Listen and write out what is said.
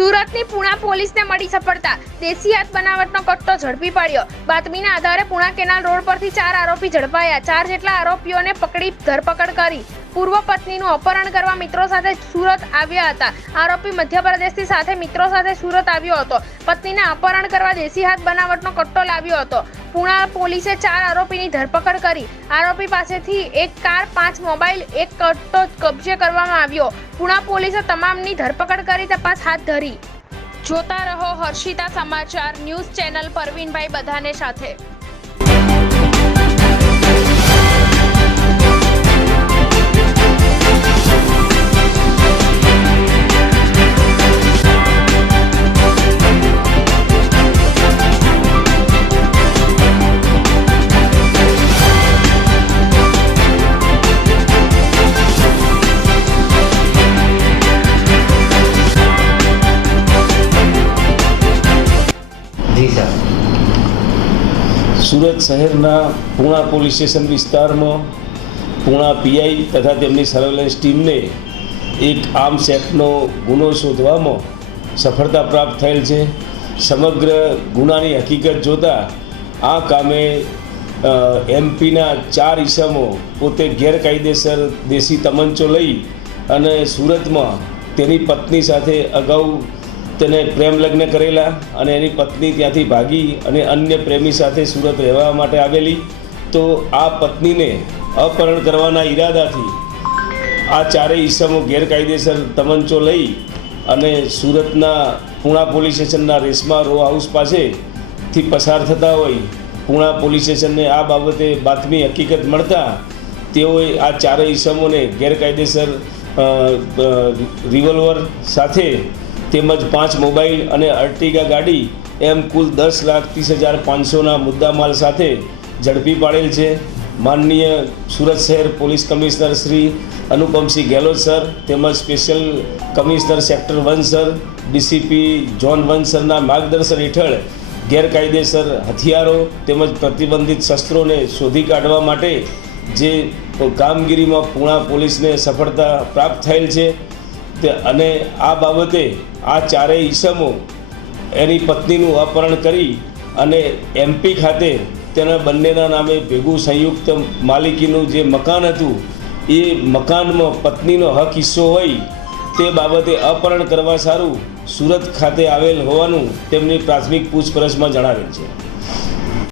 સુરતની પુણા પોલીસને મળી સફળતા. દેશી હાથ બનાવટનો કટ્ટો ઝડપી પાડ્યો. બાતમીના આધારે પુણા કેનાલ રોડ પરથી ચાર આરોપી ઝડપાયા. ચાર જેટલા આરોપીઓને પકડી ધરપકડ કરી. પૂર્વ પત્નીનું અપહરણ કરવા મિત્રો સાથે સુરત આવ્યા હતા. આરોપી મધ્યપ્રદેશથી સાથે મિત્રો સાથે સુરત આવ્યો હતો. પત્નીને અપહરણ કરવા દેશી હાથ બનાવટનો કટ્ટો લાવ્યો હતો. પુણા પોલીસે ચાર આરોપીની ધરપકડ કરી. આરોપી પાસેથી એક કાર, પાંચ મોબાઈલ, એક કટ્ટો કબજે કરવામાં આવ્યો. પુણા પોલીસે તમામની ધરપકડ કરી તપાસ હાથ ધરી. જોતા રહો હર્ષિતા સમાચાર ન્યૂઝ ચેનલ પરવીનભાઈ બધાને સાથે. સુરત શહેરના પૂણા પોલીસ સ્ટેશન વિસ્તારમાં પૂણા પીઆઈ તથા તેમની સર્વેલન્સ ટીમને એક આર્મ સેટનો ગુનો શોધવામાં સફળતા પ્રાપ્ત થયેલ છે. સમગ્ર ગુનાની હકીકત જોતાં આ કામે એમપીના ચાર ઈસમો પોતે ગેરકાયદેસર દેશી તમંચો લઈ અને સુરતમાં તેની પત્ની સાથે અગાઉ તેને પ્રેમ લગ્ન કરેલા અને એની પત્ની ત્યાંથી ભાગી અને અન્ય પ્રેમી સાથે સુરત રહેવા માટે આવેલી. તો આ પત્નીને અપહરણ કરવાના ઈરાદાથી આ ચારેય ઈસમો ગેરકાયદેસર તમંચો લઈ અને સુરતના પૂણા પોલીસ સ્ટેશનના રેસમા રો હાઉસ પાસેથી પસાર થતા હોય. પૂણા પોલીસ સ્ટેશનને આ બાબતે બાતમી હકીકત મળતા તેઓએ આ ચારેય ઈસમોને ગેરકાયદેસર રિવોલ્વર સાથે તેમજ પાંચ મોબાઈલ અને અર્ટિગા ગાડી એમ કુલ દસ લાખ ત્રીસ હજાર પાંચસોના મુદ્દામાલ સાથે ઝડપી પાડેલ છે. માનનીય સુરત શહેર police commissioner Shri Anupamsinh Gehlot sir તેમજ special commissioner sector one sir DCP zone one સરના માર્ગદર્શન હેઠળ ગેરકાયદેસર હથિયારો તેમજ પ્રતિબંધિત શસ્ત્રોને શોધી કાઢવા માટે જે કામગીરીમાં પૂણા પોલીસને સફળતા પ્રાપ્ત થયેલ છે. અને આ બાબતે આ ચારેય ઈસમો એની પત્નીનું અપહરણ કરી અને એમપી ખાતે તેના બંનેના નામે ભેગું સંયુક્ત માલિકીનું જે મકાન હતું, એ મકાનમાં પત્નીનો હક હિસ્સો હોય તે બાબતે અપહરણ કરવા સારું સુરત ખાતે આવેલ હોવાનું તેમની પ્રાથમિક પૂછપરછમાં જણાવેલ છે.